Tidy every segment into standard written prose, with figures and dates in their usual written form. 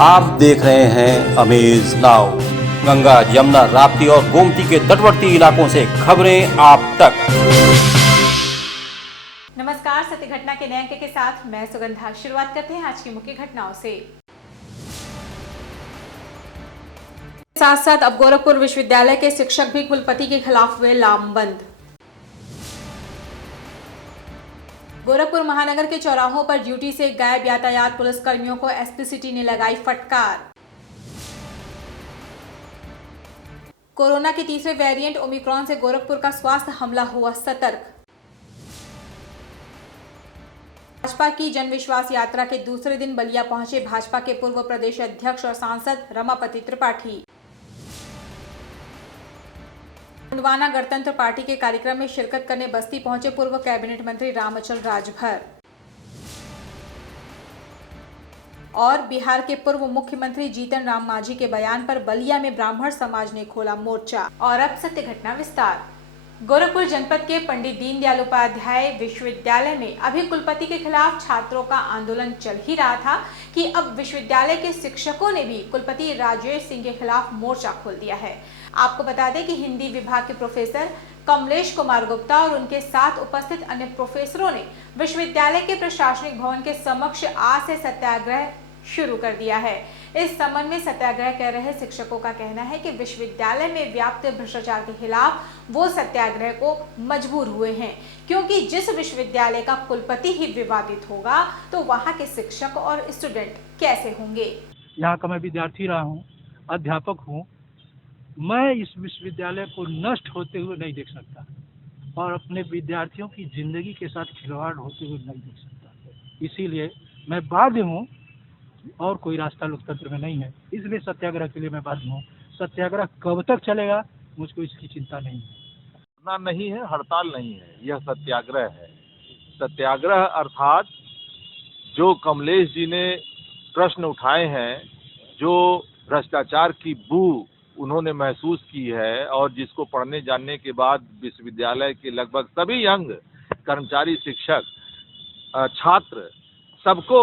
आप देख रहे हैं अमेज नाउ। गंगा, यमुना, राप्ती और गोमती के तटवर्ती इलाकों से खबरें आप तक। नमस्कार, सत्य घटना के नए अंक के साथ मैं सुगंधा। शुरुआत करते हैं आज की मुख्य घटनाओं से। साथ साथ अब गोरखपुर विश्वविद्यालय के शिक्षक भी कुलपति के खिलाफ हुए लामबंद। गोरखपुर महानगर के चौराहों पर ड्यूटी से गायब यातायात पुलिस कर्मियों को एसपी सिटी ने लगाई फटकार। कोरोना के तीसरे वेरिएंट ओमिक्रॉन से गोरखपुर का स्वास्थ्य हमला हुआ सतर्क। भाजपा की जनविश्वास यात्रा के दूसरे दिन बलिया पहुंचे भाजपा के पूर्व प्रदेश अध्यक्ष और सांसद रमापति त्रिपाठी। मुंडवाना गणतंत्र पार्टी के कार्यक्रम में शिरकत करने बस्ती पहुंचे पूर्व कैबिनेट मंत्री रामअचल राजभर। और बिहार के पूर्व मुख्यमंत्री जीतन राम मांझी के बयान पर बलिया में ब्राह्मण समाज ने खोला मोर्चा। और अब सत्य घटना विस्तार। गोरखपुर जनपद के पंडित दीनदयाल उपाध्याय विश्वविद्यालय में अभी कुलपति के खिलाफ छात्रों का आंदोलन चल ही रहा था कि अब विश्वविद्यालय के शिक्षकों ने भी कुलपति राजेश सिंह के खिलाफ मोर्चा खोल दिया है। आपको बता दें कि हिंदी विभाग के प्रोफेसर कमलेश कुमार गुप्ता और उनके साथ उपस्थित अन्य प्रोफेसरों ने विश्वविद्यालय के प्रशासनिक भवन के समक्ष आज से सत्याग्रह शुरू कर दिया है। इस संबंध में सत्याग्रह कर रहे शिक्षकों का कहना है कि विश्वविद्यालय में व्याप्त भ्रष्टाचार के खिलाफ वो सत्याग्रह को मजबूर हुए हैं, क्योंकि जिस विश्वविद्यालय का कुलपति ही विवादित होगा तो वहाँ के शिक्षक और स्टूडेंट कैसे होंगे। यहाँ का मैं विद्यार्थी रहा हूँ, अध्यापक हूँ। मैं इस विश्वविद्यालय को नष्ट होते हुए नहीं देख सकता और अपने विद्यार्थियों की जिंदगी के साथ खिलवाड़ होते हुए नहीं देख सकता। इसीलिए मैं बाध्य हूँ और कोई रास्ता लोकतंत्र में नहीं है, इसलिए सत्याग्रह के लिए मैं बाध्य हूँ। सत्याग्रह कब तक चलेगा मुझको इसकी चिंता नहीं है। धरना नहीं है, हड़ताल नहीं है, यह सत्याग्रह है। सत्याग्रह अर्थात जो कमलेश जी ने प्रश्न उठाए हैं, जो भ्रष्टाचार की बू उन्होंने महसूस की है और जिसको पढ़ने जानने के बाद विश्वविद्यालय के लगभग सभी अंग कर्मचारी, शिक्षक, छात्र सबको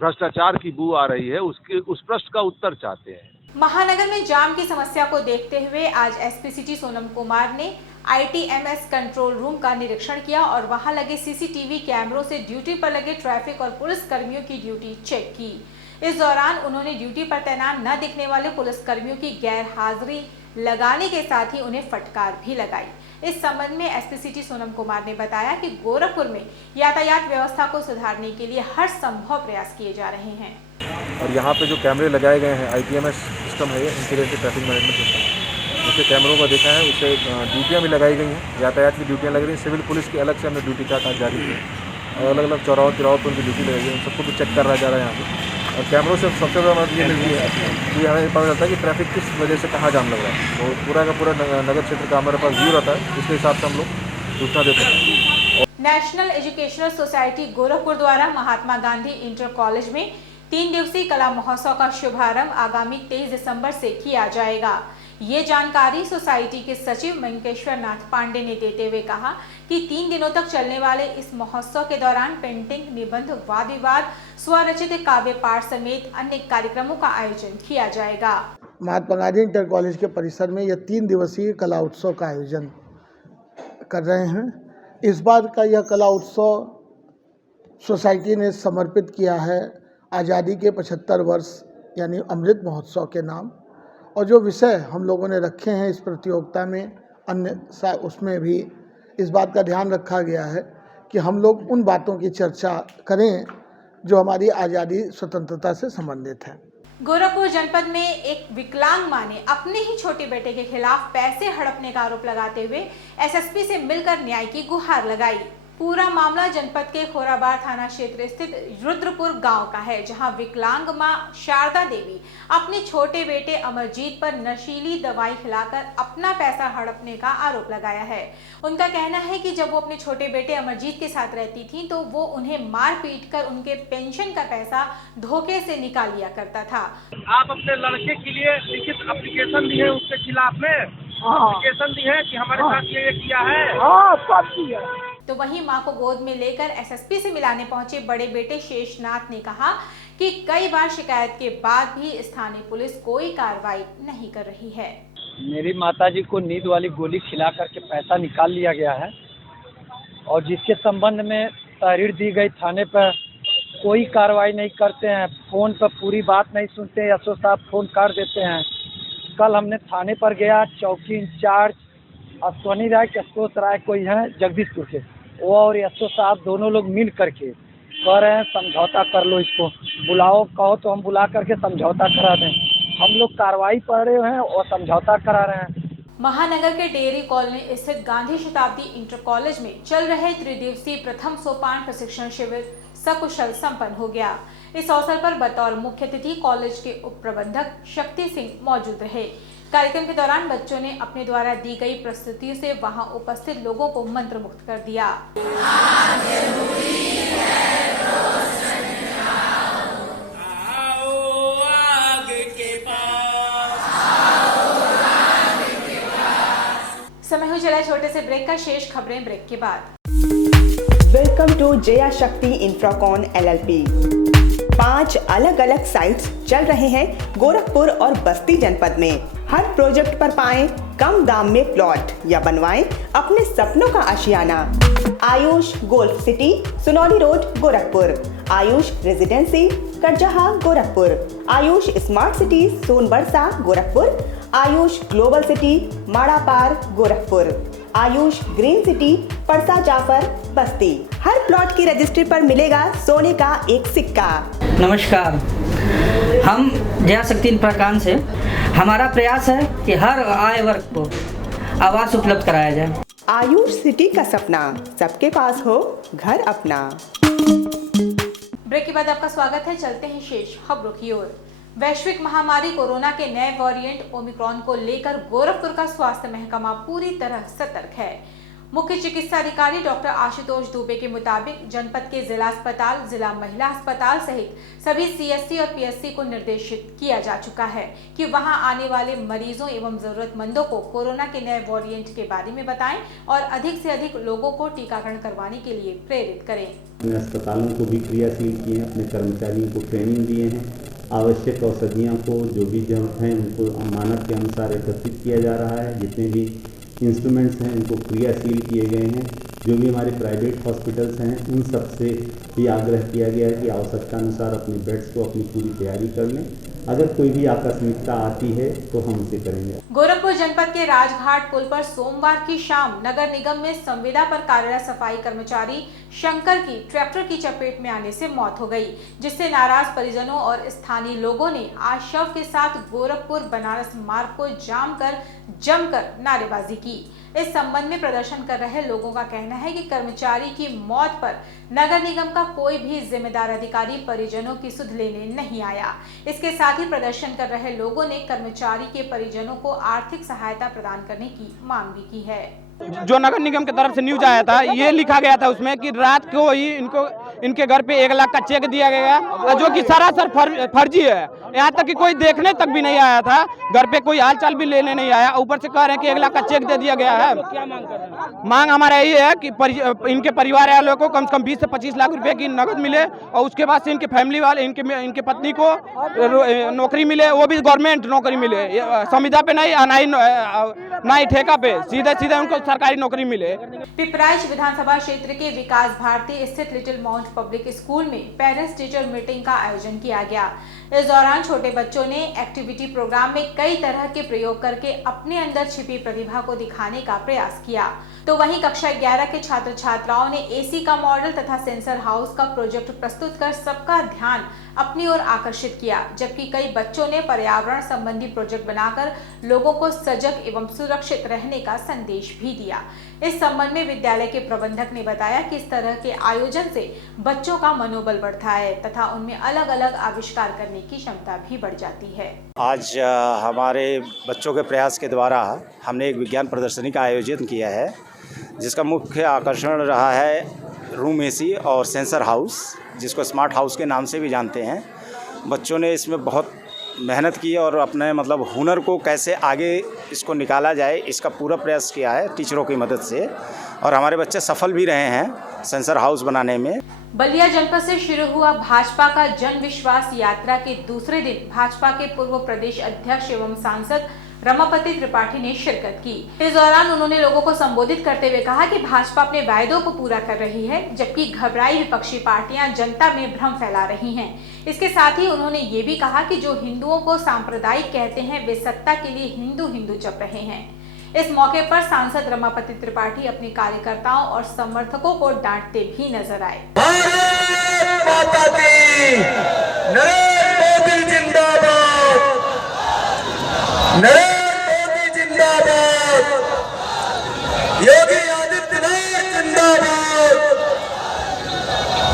भ्रष्टाचार की बू आ रही है, उस प्रश्न का उत्तर चाहते हैं। महानगर में जाम की समस्या को देखते हुए आज एसपी सिटी सोनम कुमार ने आईटीएमएस कंट्रोल रूम का निरीक्षण किया और वहां लगे सीसीटीवी कैमरों से ड्यूटी पर लगे ट्रैफिक और पुलिस कर्मियों की ड्यूटी चेक की। इस दौरान उन्होंने ड्यूटी पर तैनात न दिखने वाले पुलिस कर्मियों की गैर हाजिरी लगाने के साथ ही उन्हें फटकार भी लगाई। इस संबंध में एसपी सिटी सोनम कुमार ने बताया कि गोरखपुर में यातायात व्यवस्था को सुधारने के लिए हर संभव प्रयास किए जा रहे हैं। और यहाँ पे जो कैमरे लगाए गए हैं, आईटीएमएस सिस्टम है, इंटीग्रेटेड ट्रैफिक मैनेजमेंट सिस्टम, उसके कैमरों को देखा है, उससे ड्यूटियाँ भी लगाई गई हैं, यातायात की ड्यूटियाँ लग रही हैं। सिविल पुलिस की अलग से हमने ड्यूटी चार्ट आज जारी किए और अलग अलग चौराहों पर उनकी ड्यूटी लगाई गई, उन सबको भी चेक करा जा रहा है यहाँ पे। और कैमरों से सबसे ज़्यादा मदद ये मिलती है कि हमें पता चलता है कि ट्रैफिक किस वजह से कहाँ जाम लग रहा है। तो पूरा का पूरा नगर क्षेत्र का हमारे पास व्यू रहता है, इसके हिसाब से हम लोग सूचना देते हैं। नेशनल एजुकेशनल सोसाइटी गोरखपुर द्वारा महात्मा गांधी इंटर कॉलेज में 3 दिवसीय कला महोत्सव का शुभारंभ आगामी 23 दिसंबर से किया जाएगा। ये जानकारी सोसाइटी के सचिव मंकेश्वर नाथ पांडे ने देते हुए कहा कि 3 दिनों तक चलने वाले इस महोत्सव के दौरान पेंटिंग, निबंध, वाद विवाद, स्वरचित काव्य पाठ समेत अन्य कार्यक्रमों का आयोजन किया जाएगा। महात्मा गांधी इंटर कॉलेज के परिसर में यह 3 दिवसीय कला उत्सव का आयोजन कर रहे हैं। इस बार का यह कला उत्सव सोसाइटी ने समर्पित किया है आज़ादी के 75 वर्ष यानी अमृत महोत्सव के नाम। और जो विषय हम लोगों ने रखे हैं इस प्रतियोगिता में, अन्य उसमें भी इस बात का ध्यान रखा गया है कि हम लोग उन बातों की चर्चा करें जो हमारी आज़ादी स्वतंत्रता से संबंधित है। गोरखपुर जनपद में एक विकलांग मां ने अपने ही छोटे बेटे के खिलाफ पैसे हड़पने का आरोप लगाते हुए एसएसपी से मिलकर न्याय की गुहार लगाई। पूरा मामला जनपद के खोराबार थाना क्षेत्र स्थित रुद्रपुर गांव का है, जहां विकलांग मां शारदा देवी अपने छोटे बेटे अमरजीत पर नशीली दवाई खिलाकर अपना पैसा हड़पने का आरोप लगाया है। उनका कहना है कि जब वो अपने छोटे बेटे अमरजीत के साथ रहती थी तो वो उन्हें मार पीट कर उनके पेंशन का पैसा धोखे से निकाल लिया करता था। आप अपने लड़के के लिए लिखित एप्लीकेशन दिए उसके खिलाफ में, एप्लीकेशन दी है कि हमारे साथ ये किया है। तो वहीं मां को गोद में लेकर एसएसपी से मिलाने पहुंचे बड़े बेटे शेषनाथ ने कहा कि कई बार शिकायत के बाद भी स्थानीय पुलिस कोई कार्रवाई नहीं कर रही है। मेरी माताजी को नींद वाली गोली खिला करके पैसा निकाल लिया गया है और जिसके संबंध में तहरीर दी गई थाने पर कोई कार्रवाई नहीं करते हैं। फ़ोन पर पूरी बात नहीं सुनते, एसओ साहब फ़ोन कर देते हैं। कल हमने थाने पर गया, चौकी इंचार्ज अश्वनी राय अशोक राय कोई हैं जगदीशपुर के, वो और एसओ साहब दोनों लोग मिल करके कह रहे हैं समझौता कर लो, इसको बुलाओ, कहो तो हम बुला करके समझौता करा दें। हम लोग कार्रवाई कर रहे हैं और समझौता करा रहे हैं। महानगर के डेयरी कॉलोनी स्थित गांधी शताब्दी इंटर कॉलेज में चल रहे त्रिदिवसीय प्रथम सोपान प्रशिक्षण शिविर सकुशल संपन्न हो गया। इस अवसर पर बतौर मुख्य अतिथि कॉलेज के उप प्रबंधक शक्ति सिंह मौजूद रहे। कार्यक्रम के दौरान बच्चों ने अपने द्वारा दी गई प्रस्तुतियों से वहां उपस्थित लोगों को मंत्रमुग्ध कर दिया। समय हो चला छोटे से ब्रेक का, शेष खबरें ब्रेक के बाद। वेलकम टू जया शक्ति इंफ्राकॉन LLP। 5 अलग अलग साइट्स चल रहे हैं गोरखपुर और बस्ती जनपद में। हर प्रोजेक्ट पर पाएं कम दाम में प्लॉट या बनवाएं अपने सपनों का आशियाना। Ayush golf city, Sunauli road, Gorakhpur. Ayush residency, Karjaha, Gorakhpur. Ayush smart city, Sonbarsa, Gorakhpur. Ayush global city, Madapar, Gorakhpur. Ayush green city, Parsa Jafar, Basti. हर प्लॉट की रजिस्ट्री पर मिलेगा सोने का एक सिक्का। नमस्कार, हम जया शक्ति इंफ्राकॉन से। हमारा प्रयास है कि हर आय वर्ग को आवास उपलब्ध कराया जाए। आयुष सिटी का सपना, सबके पास हो घर अपना। ब्रेक के बाद आपका स्वागत है। चलते हैं शेष खबरों की ओर। वैश्विक महामारी कोरोना के नए वेरिएंट ओमिक्रॉन को लेकर गोरखपुर का स्वास्थ्य महकमा पूरी तरह सतर्क है। मुख्य चिकित्सा अधिकारी डॉक्टर आशुतोष दुबे के मुताबिक जनपद के जिला अस्पताल, जिला महिला अस्पताल सहित सभी CSC और PSC को निर्देशित किया जा चुका है कि वहां आने वाले मरीजों एवं जरूरतमंदों को कोरोना के नए वेरिएंट के बारे में बताएं और अधिक से अधिक लोगों को टीकाकरण करवाने के लिए प्रेरित करें। अपने अस्पतालों को भी क्रियाशील किए हैं, अपने कर्मचारियों को ट्रेनिंग दिए हैं, आवश्यक औषधियों को जो भी जरूरत है उनको मानक के अनुसार एकत्रित किया जा रहा है। जितने भी इंस्ट्रूमेंट्स हैं उनको क्रियाशील किए गए हैं। जो भी हमारे प्राइवेट हॉस्पिटल्स हैं उन सब से भी आग्रह किया गया है कि आवश्यकता अनुसार अपने बेड्स को अपनी पूरी तैयारी कर लें। अगर कोई भी आकस्मिकता आती है तो हम उसे करेंगे। गोरखपुर जनपद के राजघाट पुल पर सोमवार की शाम नगर निगम में संविदा पर कार्यरत सफाई कर्मचारी शंकर की ट्रैक्टर की चपेट में आने से मौत हो गई, जिससे नाराज परिजनों और स्थानीय लोगों ने आज शव के साथ गोरखपुर बनारस मार्ग को जमकर नारेबाजी की। इस संबंध में प्रदर्शन कर रहे लोगों का कहना है कि कर्मचारी की मौत पर नगर निगम का कोई भी जिम्मेदार अधिकारी परिजनों की सुध लेने नहीं आया। इसके साथ ही प्रदर्शन कर रहे लोगों ने कर्मचारी के परिजनों को आर्थिक सहायता प्रदान करने की मांग भी की है। जो नगर निगम की तरफ से न्यूज आया था, ये लिखा गया था उसमें कि रात को ही इनके घर पे 1 लाख का चेक दिया गया, जो कि सरासर फर्जी है। यहाँ तक कि कोई देखने तक भी नहीं आया था, घर पे कोई हालचाल भी लेने नहीं आया। ऊपर से कह रहे हैं कि 1 लाख का चेक दे दिया गया है। क्या मांग कर रहे हैं? मांग हमारा यही है कि इनके परिवार वालों को कम से कम 20 से 25 लाख रुपए की नकद मिले और उसके बाद से इनके फैमिली वाले इनके पत्नी को नौकरी मिले, वो भी गवर्नमेंट नौकरी मिले, संविदा पे नहीं, ना ही ठेका पे, सीधे उनको सरकारी नौकरी मिले। पिपराइच विधानसभा क्षेत्र के विकास भारती स्थित लिटिल माउंट पब्लिक स्कूल में पेरेंट्स टीचर मीटिंग का आयोजन किया गया। इस दौरान छोटे बच्चों ने एक्टिविटी प्रोग्राम में कई तरह के प्रयोग करके अपने अंदर छिपी प्रतिभा को दिखाने का प्रयास किया। तो वहीं कक्षा 11 के छात्र छात्राओं ने AC का मॉडल तथा सेंसर हाउस का प्रोजेक्ट प्रस्तुत कर सबका ध्यान अपनी ओर आकर्षित किया, जबकि कई बच्चों ने पर्यावरण संबंधी प्रोजेक्ट बनाकर लोगों को सजग एवं सुरक्षित रहने का संदेश भी दिया। इस संबंध में विद्यालय के प्रबंधक ने बताया कि इस तरह के आयोजन से बच्चों का मनोबल बढ़ता है तथा उनमें अलग अलग आविष्कार करने की क्षमता भी बढ़ जाती है। आज हमारे बच्चों के प्रयास के द्वारा हमने एक विज्ञान प्रदर्शनी का आयोजन किया है, जिसका मुख्य आकर्षण रहा है रूम AC और सेंसर हाउस, जिसको स्मार्ट हाउस के नाम से भी जानते हैं। बच्चों ने इसमें बहुत मेहनत की और अपने मतलब हुनर को कैसे आगे इसको निकाला जाए इसका पूरा प्रयास किया है टीचरों की मदद से, और हमारे बच्चे सफल भी रहे हैं सेंसर हाउस बनाने में। बलिया जनपद से शुरू हुआ भाजपा का जन विश्वास यात्रा के दूसरे दिन भाजपा के पूर्व प्रदेश अध्यक्ष एवं सांसद रमापति त्रिपाठी ने शिरकत की। इस दौरान उन्होंने लोगों को संबोधित करते हुए कहा कि भाजपा अपने वायदों को पूरा कर रही है, जबकि घबराई विपक्षी पार्टियां जनता में भ्रम फैला रही हैं। इसके साथ ही उन्होंने ये भी कहा कि जो हिंदुओं को सांप्रदायिक कहते हैं वे सत्ता के लिए हिंदू हिंदू जप रहे हैं। इस मौके पर सांसद रमापति त्रिपाठी अपने कार्यकर्ताओं और समर्थकों को डांटते भी नजर आए। योगी आदित्यनाथ जिंदाबाद,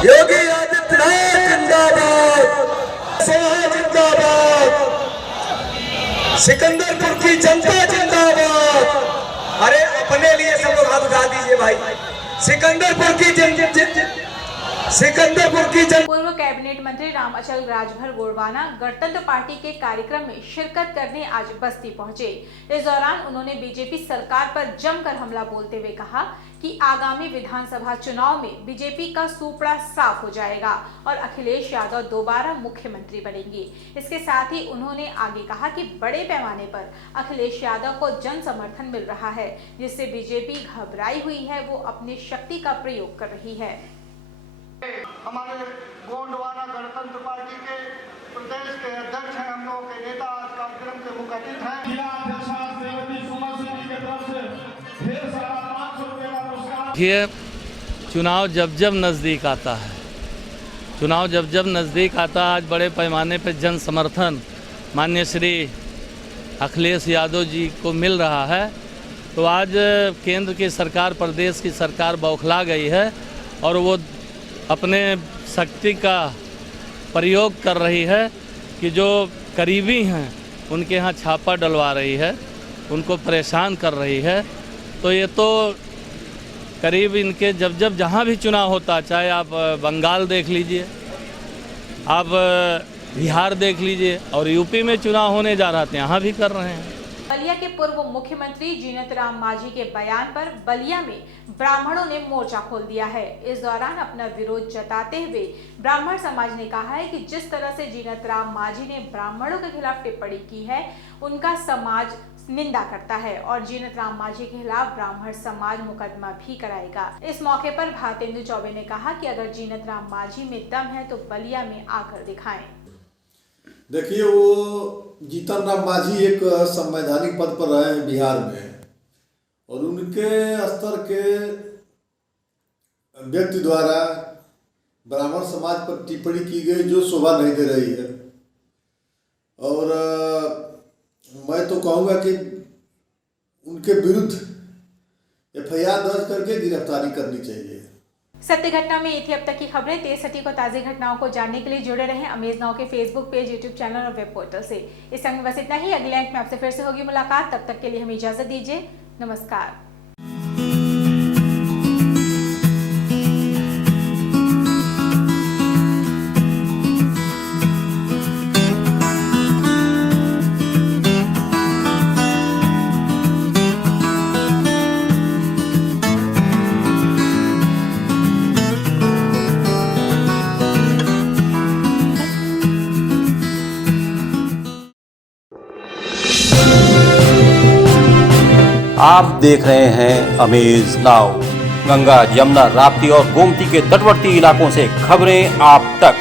योगी आदित्यनाथ जिंदाबाद, सोहा जिंदाबाद, सिकंदरपुर की जनता जिंदाबाद। अरे अपने लिए सब लोग हाथ उठा दीजिए भाई। सिकंदरपुर की पूर्व कैबिनेट मंत्री रामअचल राजभर गोड़वाना गणतंत्र पार्टी के कार्यक्रम में शिरकत करने आज बस्ती पहुंचे। इस दौरान उन्होंने बीजेपी सरकार पर जमकर हमला बोलते हुए कहा कि आगामी विधानसभा चुनाव में बीजेपी का सूपड़ा साफ हो जाएगा और अखिलेश यादव दोबारा मुख्यमंत्री बनेंगे। इसके साथ ही उन्होंने आगे कहा कि बड़े पैमाने पर अखिलेश यादव को जन समर्थन मिल रहा है, जिससे बीजेपी घबराई हुई है, वो अपनी शक्ति का प्रयोग कर रही है। हमारे गोंडवाना गणतंत्र पार्टी के प्रदेश के अध्यक्ष हैं, हम लोगों के नेता आज कार्यक्रम के मुख्य अतिथि हैं। देखिए, चुनाव जब जब नज़दीक आता है, आज बड़े पैमाने पर जन समर्थन माननीय श्री अखिलेश यादव जी को मिल रहा है। तो आज केंद्र की सरकार, प्रदेश की सरकार बौखला गई है और वो अपने शक्ति का प्रयोग कर रही है कि जो करीबी हैं उनके यहाँ छापा डलवा रही है, उनको परेशान कर रही है। तो ये तो करीब इनके जब जहाँ भी चुनाव होता, चाहे आप बंगाल देख लीजिए, आप बिहार देख लीजिए, और यूपी में चुनाव होने जा रहा था, यहाँ भी कर रहे हैं। बलिया के पूर्व मुख्यमंत्री जीनत राम मांझी के बयान पर बलिया में ब्राह्मणों ने मोर्चा खोल दिया है। इस दौरान अपना विरोध जताते हुए ब्राह्मण समाज ने कहा है कि जिस तरह से जीनत राम मांझी ने ब्राह्मणों के खिलाफ टिप्पणी की है, उनका समाज निंदा करता है और जीनत राम मांझी के खिलाफ ब्राह्मण समाज मुकदमा भी कराएगा। इस मौके पर भारतेंदु चौबे ने कहा कि अगर जीनत राम मांझी में दम है तो बलिया में आकर दिखाएं। देखिए, वो जीतन राम मांझी एक संवैधानिक पद पर रहे हैं बिहार में, और उनके स्तर के व्यक्ति द्वारा ब्राह्मण समाज पर टिप्पणी की गई जो शोभा नहीं दे रही है। और मैं तो कहूँगा कि उनके विरुद्ध FIR दर्ज करके गिरफ्तारी करनी चाहिए। सत्य घटना में ये थी अब तक की खबरें। तेज सटीक और ताज़ी घटनाओं को जानने के लिए जुड़े रहें अमेज नाउ के फेसबुक पेज, यूट्यूब चैनल और वेब पोर्टल से। इस समय बस इतना ही। अगले अंक में आपसे फिर से होगी मुलाकात। तब तक के लिए हमें इजाजत दीजिए। नमस्कार। आप देख रहे हैं अमेज नाउ। गंगा, यमुना, राप्ती और गोमती के तटवर्ती इलाकों से खबरें आप तक।